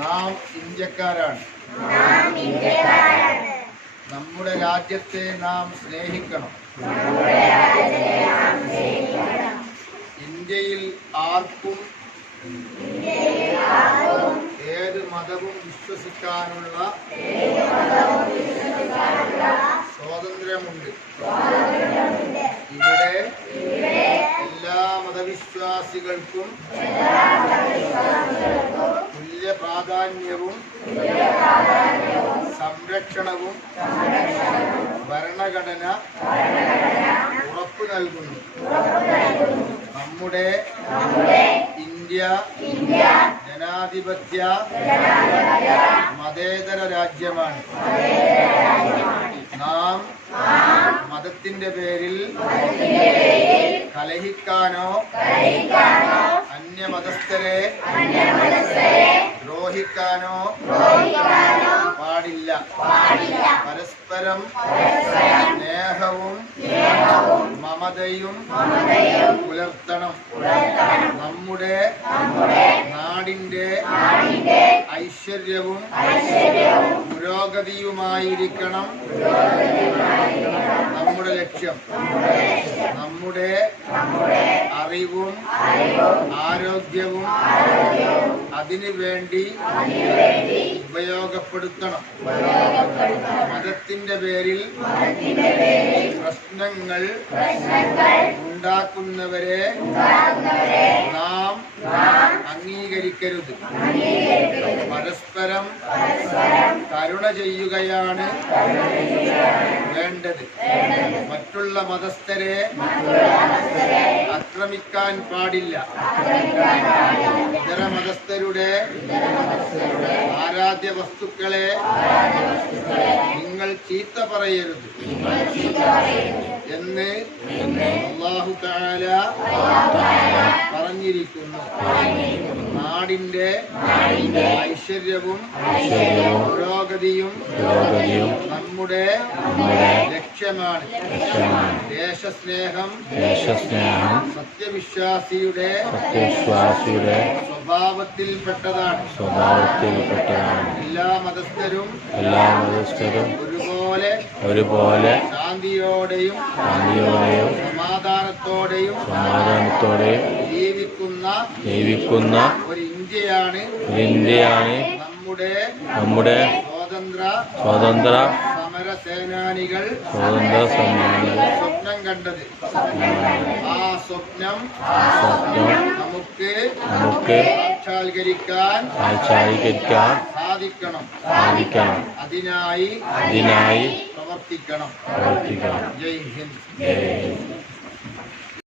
നാം ഇന്ത്യക്കാരാണ്. നമ്മുടെ രാജ്യത്തെ നാം സ്നേഹിക്കണം. ഇന്ത്യയിൽ ആർക്കും ഏത് മതവും വിശ്വസിക്കാനുള്ള മതവിശ്വാസികൾക്കും തുല്യ പ്രാധാന്യവും സംരക്ഷണവും ഭരണഘടന ഉറപ്പു നൽകുന്നു. നമ്മുടെ ഇന്ത്യ ജനാധിപത്യ മതേതര രാജ്യമാണ്. നാം മതത്തിന്റെ പേരിൽ കലഹിക്കാനോ അന്യമതസ്ഥരെ ദ്രോഹിക്കാനോ പാടില്ല. പരസ്പരം സ്നേഹവും മമതയും പുലർത്തണം. നമ്മുടെ നാടിന്റെ ഐശ്വര്യവും പുരോഗതിയുമായിരിക്കണം. നമ്മുടെ ലക്ഷ്യം. നമ്മുടെ അറിവും ആരോഗ്യവും അതിനു വേണ്ടി ഉപയോഗപ്പെടുത്തണം. മതത്തിന്റെ പേരിൽ പ്രശ്നങ്ങൾ ഉണ്ടാക്കുന്നവരെ നാം അംഗീകരിക്കരുത്. പരസ്പരം കരുണ ചെയ്യുകയാണ്. വേണ്ടത്. മറ്റുള്ള മതസ്ഥരെ ആക്രമിക്കാൻ പാടില്ല. ഇതര മതസ്ഥരുടെ ആരാധ്യ വസ്തുക്കളെ നിങ്ങൾ ചീത്ത പറയരുത് എന്ന് അള്ളാഹു താല പറഞ്ഞിരിക്കുന്നു. നാടിന്റെ ഐശ്വര്യവും പുരോഗതിയും നമ്മുടെ ലക്ഷ്യമാണ്. ദേശസ്നേഹം ദേശസ്നേഹം സത്യവിശ്വാസിയുടെ സത്യവിശ്വാസിയുടെ സ്വഭാവത്തിൽപ്പെട്ടതാണ്. സ്വഭാവത്തിൽപ്പെട്ടതാണ്. എല്ലാ മതസ്ഥരും എല്ലാ മതസ്ഥരും ഒരുപോലെ ഒരുപോലെ ശാന്തിയോടെയും ശാന്തിയോടെയും സമാധാനത്തോടെയും സമാധാനത്തോടെയും ജീവിക്കുന്ന ജീവിക്കുന്ന ഒരു ഇന്ത്യയാണ് ഇന്ത്യയാണ് നമ്മുടെ നമ്മുടെ സ്വതന്ത്ര സ്വതന്ത്ര സമര സേനാനികൾ സ്വതന്ത്ര സ്വപ്നം കണ്ടത്. ആ സ്വപ്നം സ്വപ്നം നമുക്ക് നമുക്ക് സാക്ഷാത്കരിക്കാൻ സാക്ഷാത്കരിക്കാൻ സാധിക്കണം. സാധിക്കണം. അതിനായി അതിനായി आवर्ती गणम। जय हिंद।